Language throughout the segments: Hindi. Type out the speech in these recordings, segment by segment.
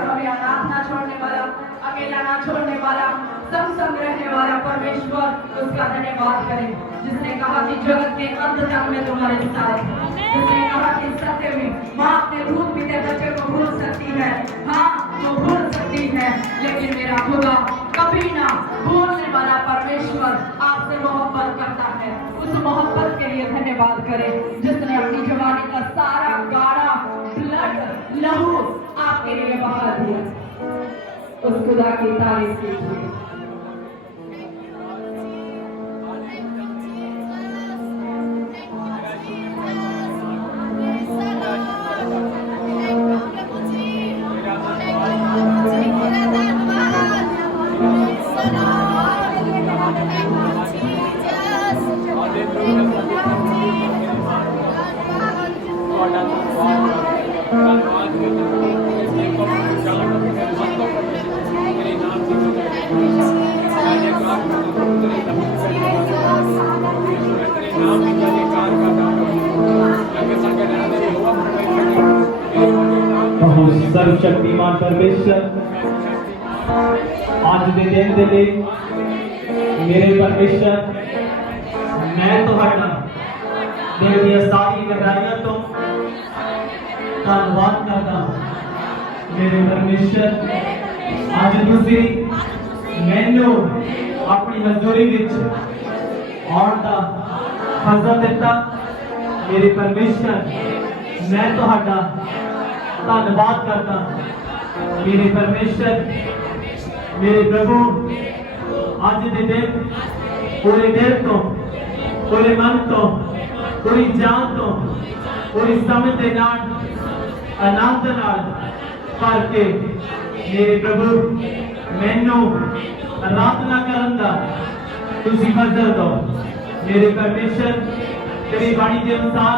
परमेश्वर हमें अनाथ ना छोड़ने वाला, अकेला ना छोड़ने वाला, सब संग रहने वाला परमेश्वर, उसका धन्यवाद करें। जिसने कहा कि जगत के अंत तक में तुम्हारे साथ हूं, जिसने कहा कि सत्य में माँ अपने दूध पीते बच्चे को भूल सकती है, हाँ तो भूल सकती है, लेकिन मेरा खुदा कभी ना भूलने वाला परमेश्वर आपसे मोहब्बत करता है। उस मोहब्बत के लिए धन्यवाद करें जिसने अपनी जवानी का सारा गाढ़ा ब्लड लहू आपके लिए बहा दिया। उस खुदा की तारीफ कीजिए। सर्वशक्तिमान परमेश्वर आज दे दिन दे लिए मेरे परमेश्वर मैं तुहाडा दिल दी सारी गहराइयां तो धन्यवाद करदा। मेरे परमेश्वर आज तुसी मैनू अपनी हजूरी विच आउण दा फजल दिता। मेरे परमेश्वर मैं तुहाडा धन्यवाद करता। मेरे परमेश्वर मेरे प्रभु आज के दिन पूरे दिल तो पूरे मन तो पूरी जान तो पूरी समझ के नाल आनंद नाल भर के मेरे प्रभु मैनू आराधना करन दा तुसी फजल दो। मेरे परमेश्वर तेरी बाणी के अनुसार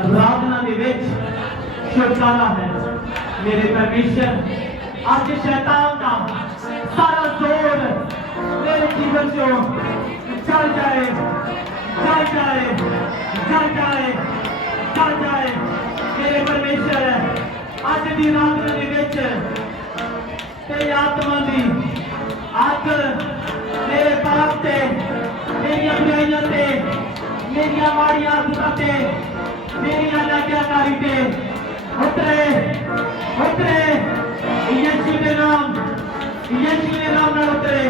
आराधना दे विच छुटकारा है। मेरे परमेश्वर आज शैतान का सारा जोर मेरे जीवन से चल जाए चल जाए चल जाए चल जाए। मेरे परमेश्वर आज की रात तेरी आत्मा की अग मेरे पाप से मेरी बुराइयां से मेरी माड़ियां आदतों से मेरी अनाज्ञाकारी से उतरे उतरे यीशु के नाम में उतरे।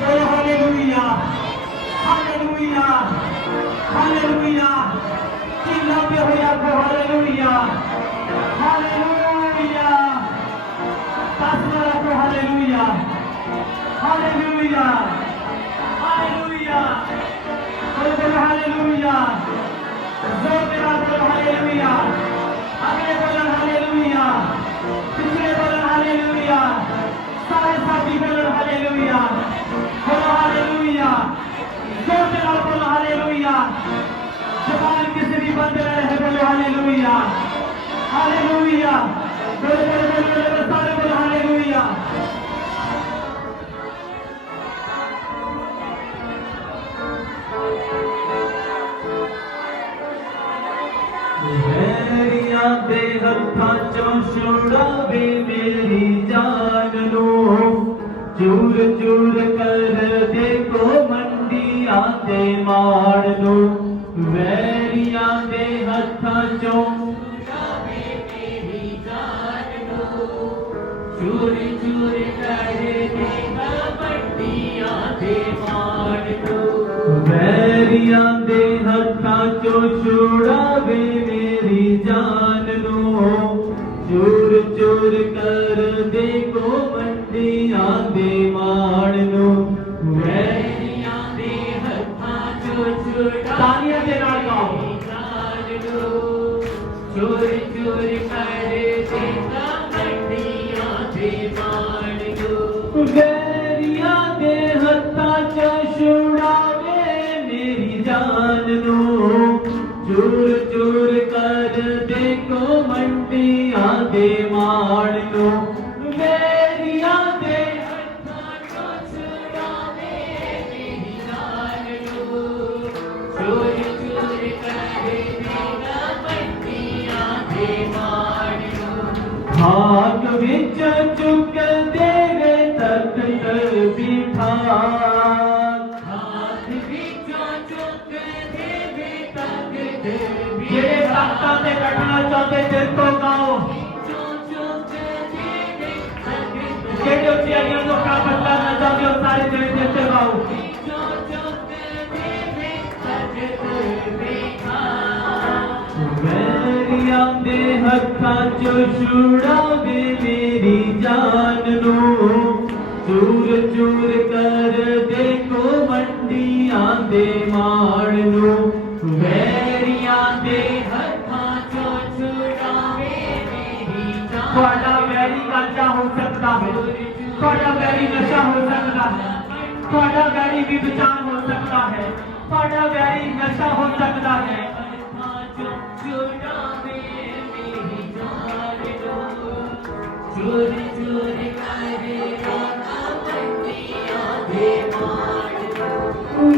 तो हालेलुया हालेलुया हालेलुया चिल्लाते हुए आपको हालेलुया हालेलुया आपको हालेलुया हालेलुया हालेलुया बोलो हालेलुया जोर के साथ बोलो हालेलुया। अगले बोलन हालेलुया, पिछले बोलन हालेलुया, सारे साथी बोलन हालेलुया, बोलो हालेलुया, जोर से बोलो हालेलुया। जबान किसी भी बंद न रहे बोलो हालेलुया हालेलुया। बोलो बोलो बोलो सारे बोलो हालेलुया। दे हत्थां चों छुड़ावे मेरी जान नू, चूर चूर कर दे को मंडियां दे मार नू। वैरियां दे हत्थां चों छुड़ावे मेरी जान नू, चूर चूर कर दे मंडियां दे मार नू। वैरियां दे हत्थां चों छुड़ावे मेरी जान नू, चूर चूर कर दे को मंडियां दे मार नू। वैरियां दे हत्थां चों छुड़ावे तालियां दे नाल गाओ जान नू, चूर चूर कर दे मंडियां दे मार नू। वैरियां दे हत्थां चों छुड़ावे मेरी जान नू, चूर चूर कर दे को मंडियां दे मार नू। वैरियां दे हत्थां चों छुड़ावे मेरी जान नू, चूर चूर कर दे को मंडियां दे मार नू। भाग विच चुक देवे तख्त बिठा जेड़े तख्तां ते बैठना चाहते दिल तो गाओ जेड़े उच्चाइयां तो प्राप्त करना चाहते हो सारे दिल से गाओ वैरियां दे हत्थां चो छुड़ावे मेरी जान नू चूर चूर कर देखो मंडियां दे माण नू वैरियां दे हत्थां चो छुड़ावे मेरी जान थोड़ा वैरी कर्जा हो सकता है थोड़ा वैरी नशा हो सकता है थोड़ा वैरी विचार हो सकता है थोड़ा वैरी नशा हो सकता है चोरी चोरी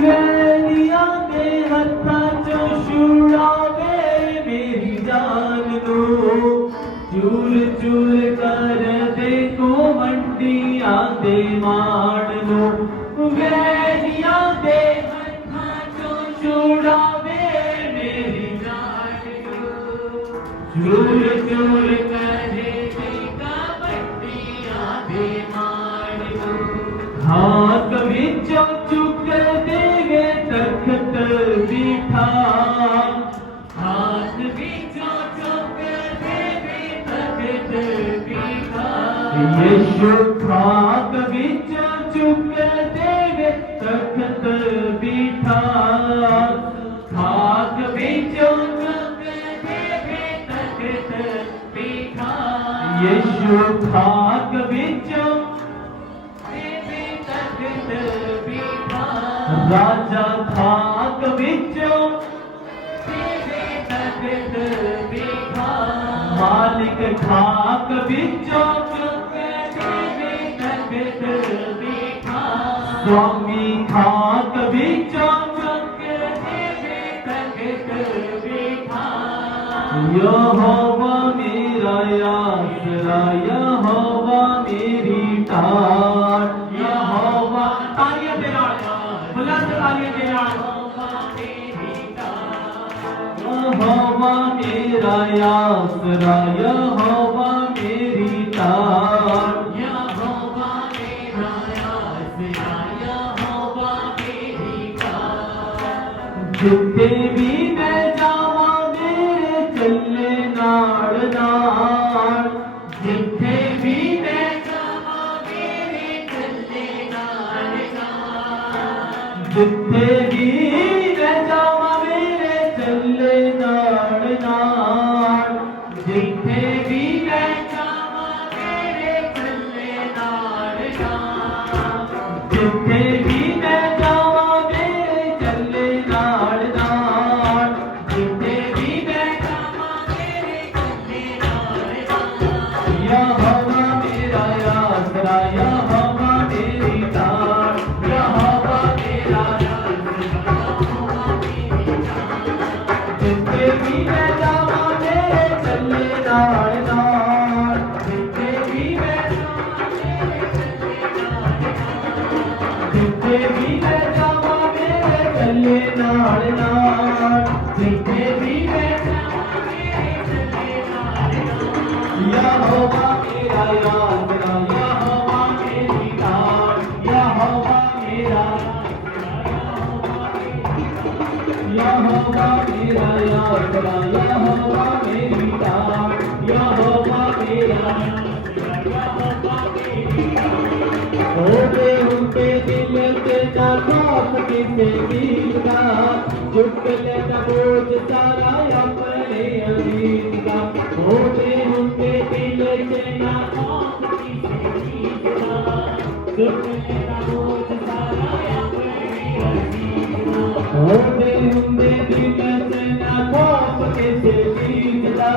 वैरियां दे हत्थां चो छुड़ावे मेरी जान नू चूर चूर कर देखो मंडियां दे माण नू वैरियां दे हत्थां चो छुड़ावे मेरी जान नू चूर चूर कर देखो मंडियां दे माण नू हाथ विचों चुक देवे तख्त बिठा हाथ विचों चुक देवे तख्त बिठा यीशु खाक विचों चुक देवे तख्त बिठा खाक विचों चुक देवे तख्त बिठा यीशु खाक विचों राजा खाक विचों मालिक खाक विचों स्वामी खाक विचों यहोवा मेरा आसरा यहोवा मेरी ढाल यहोवा तालियां दे नाल बुलंद तालियां दे नाल यहोवा मेरा आसरा यहोवा मेरी ढाल यहोवा मेरा आसरा यहोवा मेरी ढाल जिथे भी मैं जावां मेरे चले नाल नाल जिथे भी मैं जावां मेरे चले नाल नाल जिथे भी मैं जावां मेरे चले नाल नाल जिथे भी मैं जावां मेरे चले नाल नाल जिथे भी मैं जावां मेरे चले नाल नाल जिथे भी मैं जावां मेरे चले नाल नाल यहोवा मेरा आसरा यहोवा मेरी ढाल यहोवा मेरा जिथे भी मैं जावां मेरे चले नाल नाल जिथे भी मैं जावां मेरे चले नाल जिथे भी मैं जावां मेरे चले नाल नाल जिथे भी मैं जावां मेरे चले नाल यहोवा मेरा आसरा यहोवा मेरी ढाल यहोवा मेरा यहोवा मेरा आसरा यहोवा मेरी ढाल यहोवा मेरा होते उनके दिल से ना खौफ किसे चीज का चुक लेता बोझ सारा अपने अजीज का होते उनके दिल से ना खौफ किसे चीज का चुक लेता बोझ सारा अपने अजीज का होते उनके दिल से ना खौफ किसे चीज का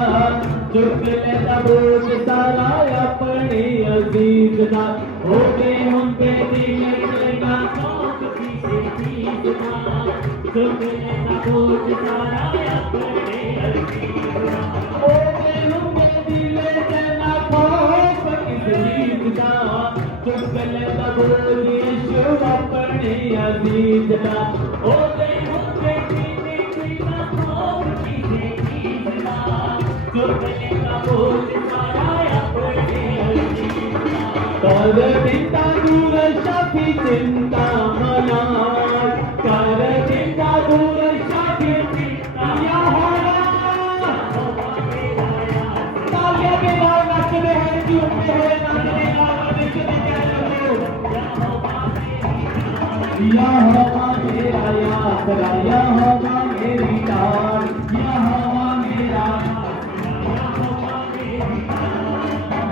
चुक लेता बोझ सारा अपने अजीज का होते उनके दिल से ना खौफ किसे चीज का चुक लेता बोझ सारा अपने अजीज का होते उनके दिल से ना खौफ लेता बोझ यीशु अपने अजीज का होते होते पीने पीना और पीने पीना चुक लेता बोझ सारा अपने अजीज का कर देता दूर शाफी चिंता मना कर देता दूर शाफी चिंता यहोवा तालियां के नाल नचते हैं झूमते हैं नाचने गाने निकलते हैं यहोवा मेरा यात्रा यहोवा मेरी डाल यहोवा मेरा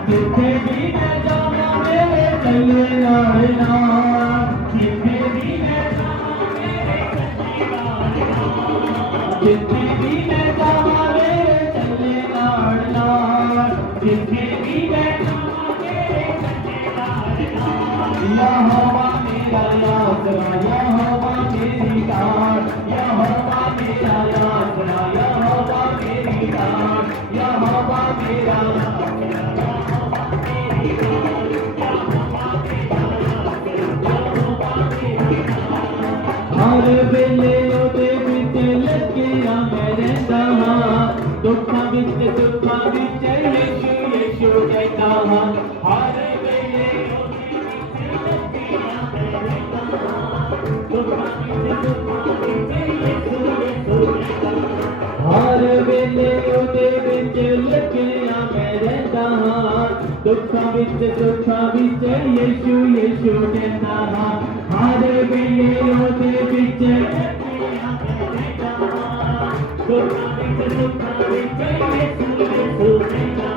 जिथे भी मैं जाऊँ मेरे चले नाना जिथे भी मैं जाऊँ मेरे चले नाना जिथे भी मैं जाऊँ मेरे चले नाना जिथे भी मैं जाऊँ मेरे चले नाना यहोवा मेरा यात्रा यहोवा मेरी डाल यहोवा मेरा यात्रा यहोवा मेरी डाल यहोवा मेरा हर वेले ओदे विच लगिया मैं रहिंदा हां दुखां विच सुखां विच यीशु यीशु कहता हां हर वेले ओदे विच लगिया मैं रहिंदा हां दुखां विच सुखां विच यीशु यीशु कहता हर वेले ओदे विच लगिया मैं रहिंदा हां दुखां विच सुखां विच यीशु यीशु कहता हां हर वेले ओदे विच लगिया मैं रहिंदा हां दुखां विच सुखां विच यीशु यीशु कहता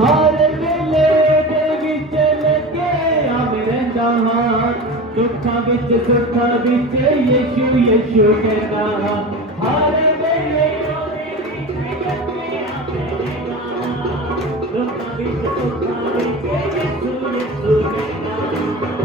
हर वेले ओदे विच लगिया मैं रहिंदा हां दुखां विच सुखां विच यीशु यीशु कहता हां हर वेले ओदे विच लगिया मैं रहिंदा हां दुखां विच सुखां विच यीशु यीशु कहता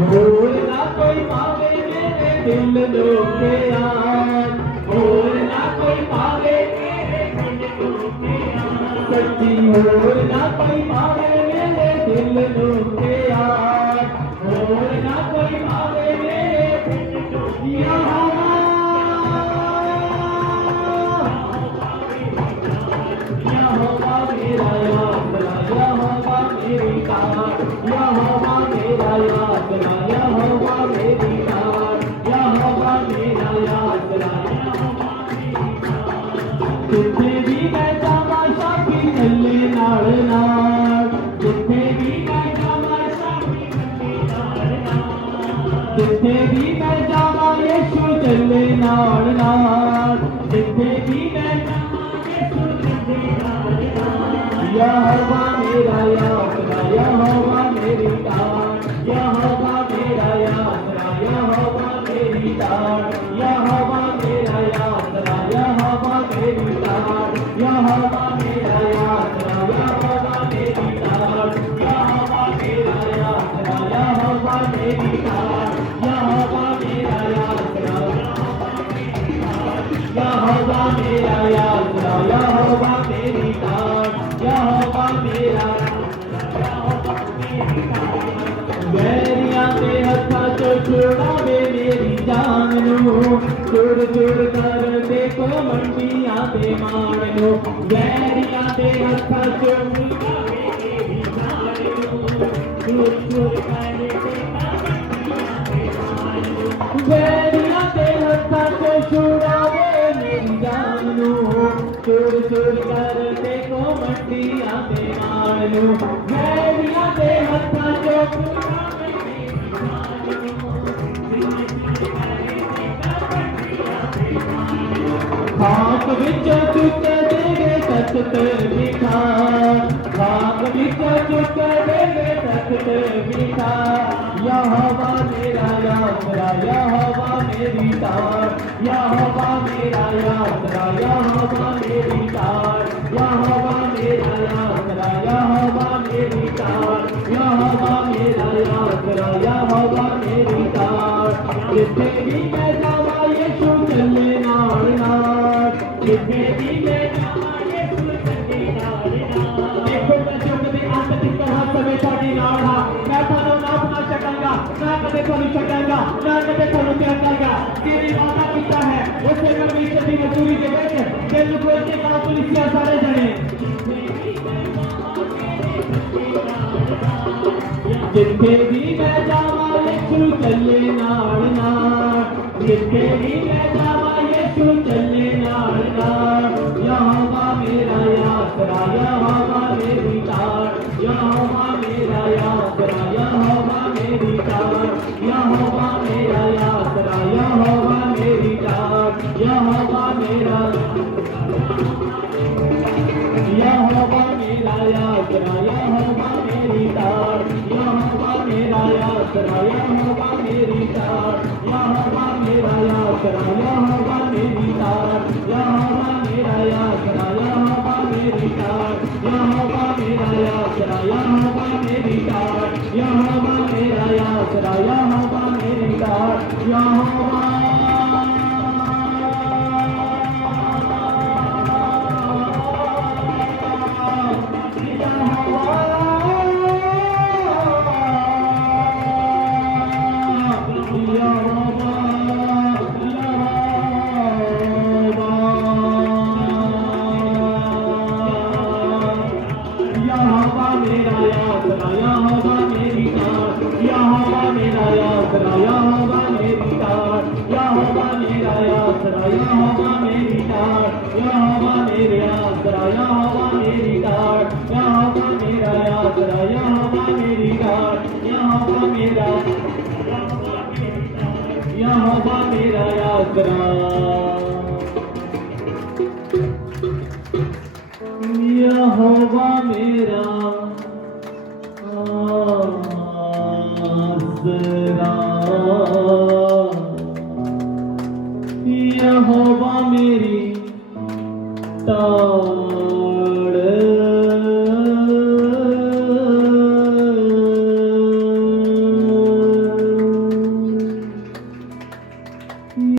होर ना कोई पावे मेरे दिल लोके आन होर ना कोई पावे मेरे दिल लोके आन सच्ची होर ना कोई पावे मेरे दिल लोके आन होर ना कोई पावे मेरे दिल लोके यहोवा मेरा यात्रा यहोवा मेरी डाल यहोवा मेरा यात्रा यहोवा मेरी डाल यहोवा मेरा यात्रा यहोवा मेरी डाल जिथे भी मैं जावां शाफी चले नाल नाल जिथे भी मैं जावां शाफी चले नाल नाल जिथे भी मैं जावां यीशु चले नाल नाल जिथे भी मैं जावां यीशु चले नाल नाल यहोवा मेरा यात्रा यहोवा मेरी डाल यहोवा मेरा यात्रा यहोवा मेरी डाल यहोवा मेरा यात्रा यहोवा मेरी डाल यहोवा मेरा यात्रा यहोवा मेरी डाल यहोवा मेरा यात्रा यहोवा मेरी डाल यहोवा मेरा यात्रा यहोवा मेरा यात्रा यहोवा मेरी डाल यहोवा मेरा वैरियां दे हत्थां चों छुड़ावे मेरी जान नूं चुर चुर कर देखो मंडियां दे मान नूं वैरियां दे हत्थां चों छुड़ावे मेरी जान नूं चुर चुर कर देखो मंडियां दे मान नूं वैरियां दे हत्थां चों छुड़ावे मेरी जान नूं चुर चुर कर देखो मंडियां दे मान नूं वैरियां दे हत्थां चों छुड़ावे मेरी जान नूं खाक विच चुक देवे तख्त मिठा खाक विच चुक देवे तख्त मिठा यहोवा मेरा यात्रा यहोवा मेरी डाल यहोवा मेरा यात्रा यहोवा मेरी डाल यहोवा मेरा यात्रा यहोवा मेरी डाल यहोवा मेरा यात्रा यहोवा मेरी डाल जिथे भी मैं जावां यीशु चले नाल नाल जिथे भी मैं जावां यीशु चले नाल नाल देखो मैं जुग दे अंत तक हर समय तुहाडे नाल हां मैं तुहानू ना अपना छड्डांगा ना कदे ਤੁਹਾਨੂੰ ਛੱਡਾਂਗਾ ਨਾ ਕਦੇ ਤੁਹਾਨੂੰ ਤਿਆਗਾਂਗਾ ਤੇਰੀ ਵਾਦਾ ਕੀਤਾ ਹੈ ਉਸੇ ਪਰਮੇਸ਼ਰ ਦੀ ਮਜ਼ਦੂਰੀ ਦੇ ਵਿੱਚ ਤੈਨੂੰ ਕੋਈ ਤੇ ਕਾ ਪੁਲਿਸਿਆ ਸਾਰੇ ਜਣੇ ਜਿੱਥੇ ਵੀ ਮੈਂ ਜਾਵਾਂ ਯਿਸੂ ਚੱਲੇ ਨਾਲ ਨਾਲ ਜਿੱਥੇ ਵੀ ਮੈਂ ਜਾਵਾਂ ਯਿਸੂ ਚੱਲੇ ਨਾਲ ਨਾਲ ਯਹੋਵਾ ਮੇਰਾ ਆਸਰਾ ਯਹੋਵਾ ਮੇਰੀ ਤਾਰ ਯਹੋਵਾ ਮੇਰਾ ਆਸਰਾ ਯਹੋਵਾ ਮੇਰੀ ਤਾਰ ਯਹੋਵਾ ਮੇਰਾ ਆਸਰਾ ਯਹੋਵਾ ਮੇਰੀ ਤਾਰ ਯਹੋਵਾ ਮੇਰਾ यहोवा मेरा आसरा यहोवा मेरी तार यहोवा मेरा आसरा यहोवा मेरी तार यहोवा मेरा आसरा यहोवा मेरी तार यहोवा मेरा आसरा यहोवा मेरी तार यहोवा मेरा आसरा यहोवा मेरी तार यहोवा मेरा आसरा यहोवा मेरी तार यहोवा यहोवा मेरा आसरा